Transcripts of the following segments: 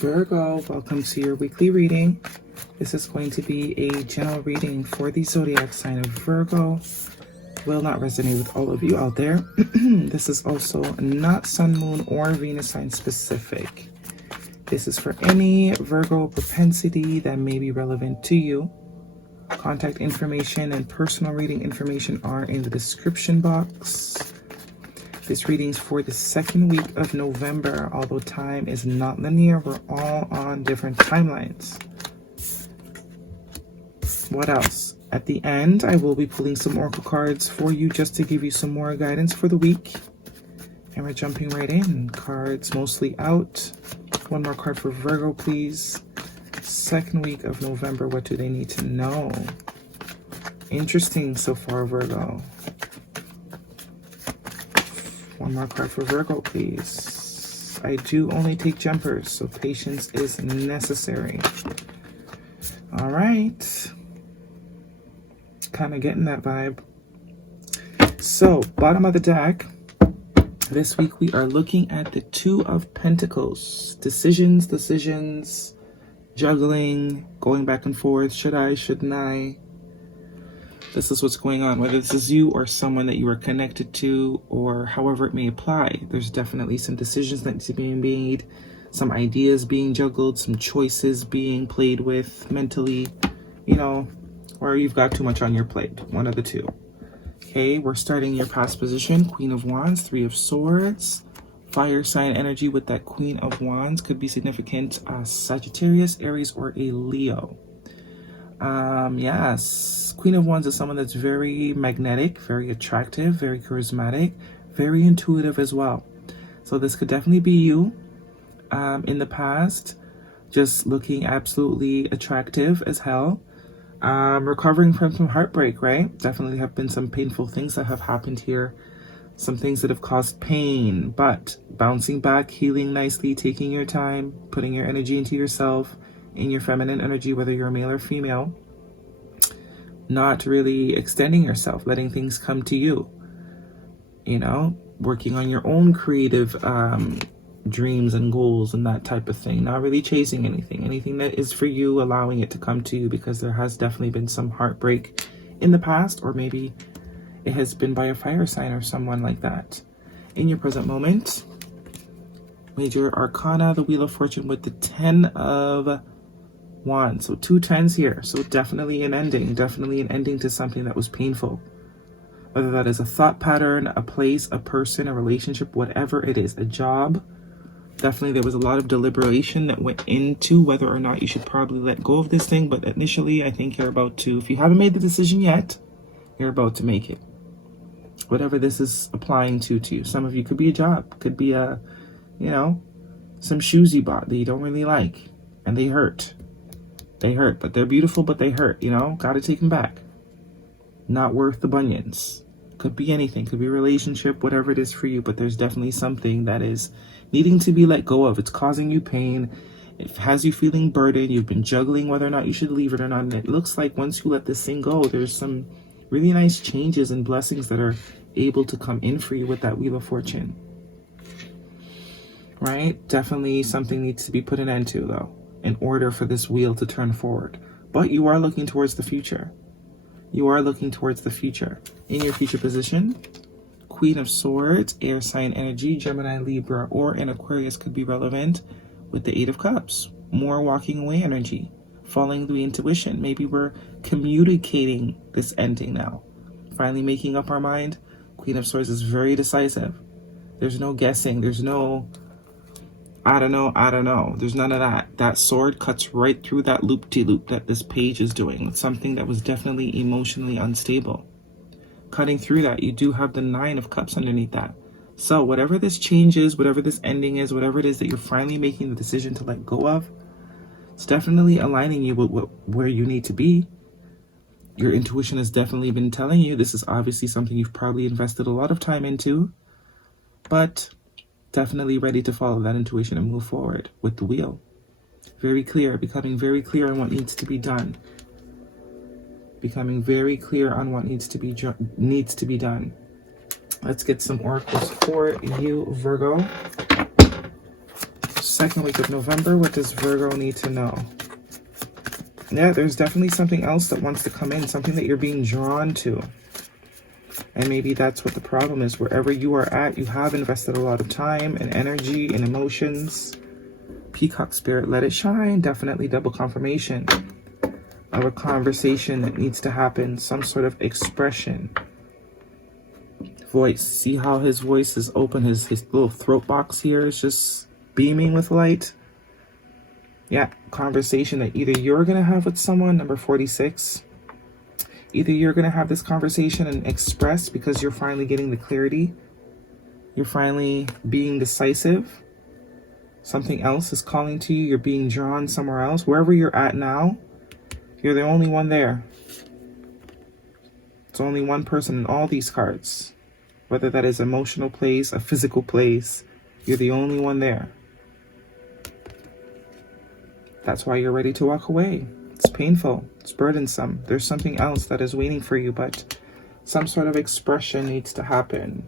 Virgo, welcome to your weekly reading. This is going to be a general reading for the zodiac sign of Virgo. Will not resonate with all of you out there. This is also not sun, moon, or Venus sign specific. This is for any Virgo propensity that may be relevant to you. Contact information and personal reading information are in the description box. This reading's for the second week of November. Although time is not linear, we're all on different timelines. What else? At the end, I will be pulling some oracle cards for you just to give you some more guidance for the week. And we're jumping right in. Cards mostly out. One more card for Virgo, please. Second week of November, what do they need to know? Interesting so far, Virgo. One more card for Virgo, please. I do only take jumpers, so patience is necessary. All right. Kind of getting that vibe. So, bottom of the deck. This week we are looking at the Two of Pentacles. Decisions, juggling, going back and forth. Should I, shouldn't I? This is what's going on, whether this is you or someone that you are connected to, or however it may apply. There's definitely some decisions that need to be made, some ideas being juggled, some choices being played with mentally, you know, or you've got too much on your plate. One of the two. Okay, we're starting your past position. Queen of Wands, Three of Swords. Fire sign energy with that Queen of Wands could be significant. Sagittarius, Aries, or a Leo. Yes, Queen of Wands is someone that's very magnetic, very attractive, very charismatic, very intuitive as well. So this could definitely be you in the past, just looking absolutely attractive as hell. Recovering from some heartbreak, right? Definitely have been some painful things that have happened here. Some things that have caused pain, but bouncing back, healing nicely, taking your time, putting your energy into yourself, in your feminine energy, whether you're male or female. Not really extending yourself, letting things come to you. You know, working on your own creative dreams and goals and that type of thing. Not really chasing anything that is for you, allowing it to come to you, because there has definitely been some heartbreak in the past, or maybe it has been by a fire sign or someone like that. In your present moment, major arcana, the Wheel of Fortune with the 10 of Wands. So 2 10s here. So definitely an ending to something that was painful. Whether that is a thought pattern, a place, a person, a relationship, whatever it is, a job. Definitely there was a lot of deliberation that went into whether or not you should probably let go of this thing. But initially, I think you're about to, if you haven't made the decision yet, you're about to make it. Whatever this is applying to you. Some of you could be a job, could be a, you know, some shoes you bought that you don't really like, and they hurt. They hurt, but they're beautiful, but they hurt, you know? Gotta take them back. Not worth the bunions. Could be anything. Could be a relationship, whatever it is for you, but there's definitely something that is needing to be let go of. It's causing you pain. It has you feeling burdened. You've been juggling whether or not you should leave it or not. And it looks like once you let this thing go, there's some really nice changes and blessings that are able to come in for you with that Wheel of Fortune. Right? Definitely something needs to be put an end to, though, in order for this wheel to turn forward. But you are looking towards the future. You are looking towards the future. In your future position, Queen of Swords, air sign energy, Gemini, Libra, or an Aquarius could be relevant with the 8 of Cups. More walking away energy, following the intuition. Maybe we're communicating this ending now. Finally making up our mind. Queen of Swords is very decisive. There's no guessing. There's no I don't know. There's none of that. That sword cuts right through that loop-de-loop that this page is doing. It's something that was definitely emotionally unstable. Cutting through that, you do have the 9 of Cups underneath that. So whatever this change is, whatever this ending is, whatever it is that you're finally making the decision to let go of, it's definitely aligning you with where you need to be. Your intuition has definitely been telling you this is obviously something you've probably invested a lot of time into, but definitely ready to follow that intuition and move forward with the wheel. Very clear, becoming very clear on what needs to be done. Becoming very clear on what needs to be done. Let's get some oracles for you, Virgo. Second week of November, what does Virgo need to know? Yeah, there's definitely something else that wants to come in, something that you're being drawn to. And maybe that's what the problem is. Wherever you are at, you have invested a lot of time and energy and emotions. Peacock spirit, let it shine. Definitely double confirmation of a conversation that needs to happen. Some sort of expression. Voice. See how his voice is open. His little throat box here is just beaming with light. Yeah, conversation that either you're going to have with someone, number 46. Either you're going to have this conversation and express because you're finally getting the clarity. You're finally being decisive. Something else is calling to you. You're being drawn somewhere else. Wherever you're at now, you're the only one there. It's only one person in all these cards. Whether that is emotional place, a physical place, you're the only one there. That's why you're ready to walk away. It's painful. It's burdensome. There's something else that is waiting for you, but some sort of expression needs to happen.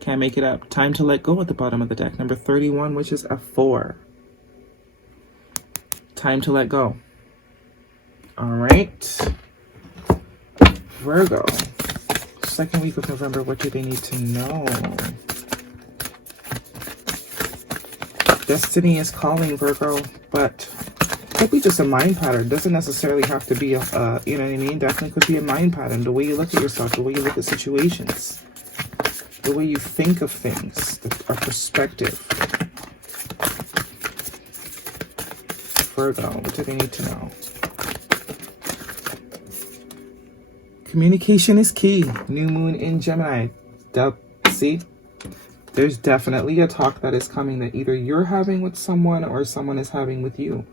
Can't make it up. Time to let go at the bottom of the deck. Number 31, which is a 4. Time to let go. All right. Virgo. Second week of November, what do they need to know? Destiny is calling, Virgo, but it could be just a mind pattern. Doesn't necessarily have to be a, you know what I mean? Definitely could be a mind pattern. The way you look at yourself, the way you look at situations, the way you think of things, a perspective. Virgo, what do they need to know? Communication is key. New moon in Gemini. See? There's definitely a talk that is coming that either you're having with someone or someone is having with you.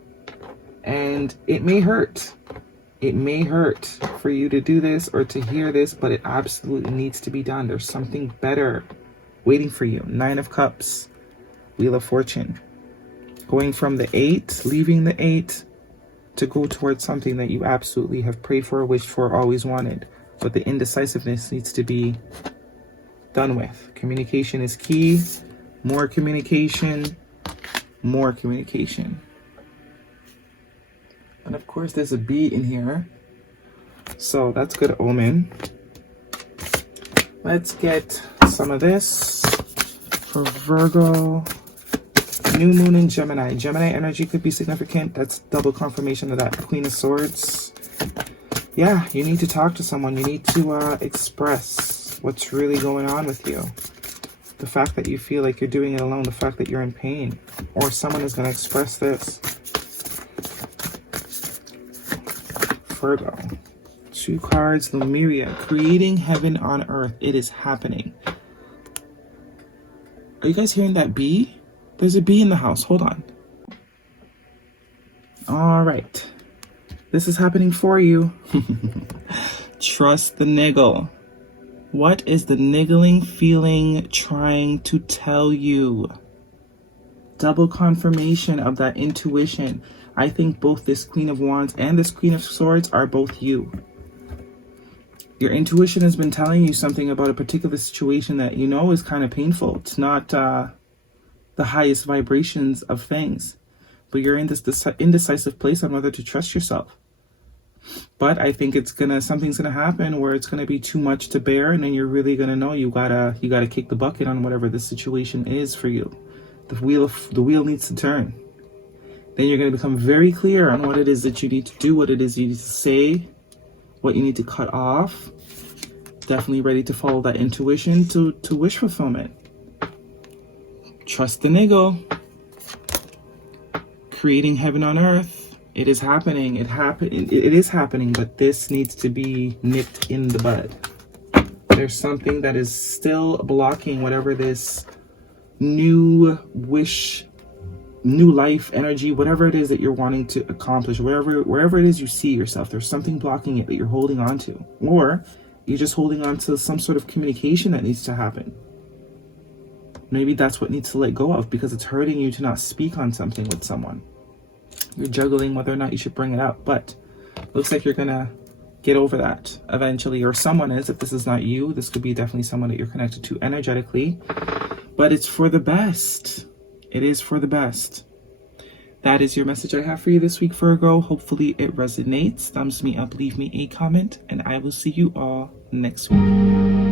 And it may hurt. It may hurt for you to do this or to hear this, but it absolutely needs to be done. There's something better waiting for you. 9 of Cups. Wheel of Fortune. Going from the 8, leaving the 8, to go towards something that you absolutely have prayed for, wished for, always wanted. But the indecisiveness needs to be done with. Communication is key. More communication. More communication. And of course there's a B in here. So that's good omen. Let's get some of this for Virgo. New moon in Gemini. Gemini energy could be significant. That's double confirmation of that Queen of Swords. Yeah, you need to talk to someone. You need to express what's really going on with you. The fact that you feel like you're doing it alone. The fact that you're in pain. Or someone is going to express this. Virgo. 2 cards. Lemuria. Creating heaven on earth. It is happening. Are you guys hearing that bee? There's a bee in the house. Hold on. All right. This is happening for you. Trust the niggle. What is the niggling feeling trying to tell you? Double confirmation of that intuition. I think both this Queen of Wands and this Queen of Swords are both you. Your intuition has been telling you something about a particular situation that you know is kind of painful. It's not the highest vibrations of things, but you're in this indecisive place on whether to trust yourself. But I think something's gonna happen where it's gonna be too much to bear, and then you're really gonna know you gotta kick the bucket on whatever the situation is for you. The wheel needs to turn. Then you're gonna become very clear on what it is that you need to do, what it is you need to say, what you need to cut off. Definitely ready to follow that intuition to wish fulfillment. Trust the niggle. Creating heaven on earth. It is happening. It is happening, but this needs to be nipped in the bud. There's something that is still blocking whatever this new wish, new life energy, whatever it is that you're wanting to accomplish, wherever it is you see yourself, there's something blocking it that you're holding on to. Or you're just holding on to some sort of communication that needs to happen. Maybe that's what needs to let go of because it's hurting you to not speak on something with someone. You're juggling whether or not you should bring it up, but looks like you're gonna get over that eventually, or someone is. If this is not you, this could be definitely someone that you're connected to energetically, but it's for the best. It is for the best. That is your message I have for you this week, Virgo. Hopefully it resonates. Thumbs me up, leave me a comment, and I will see you all next week.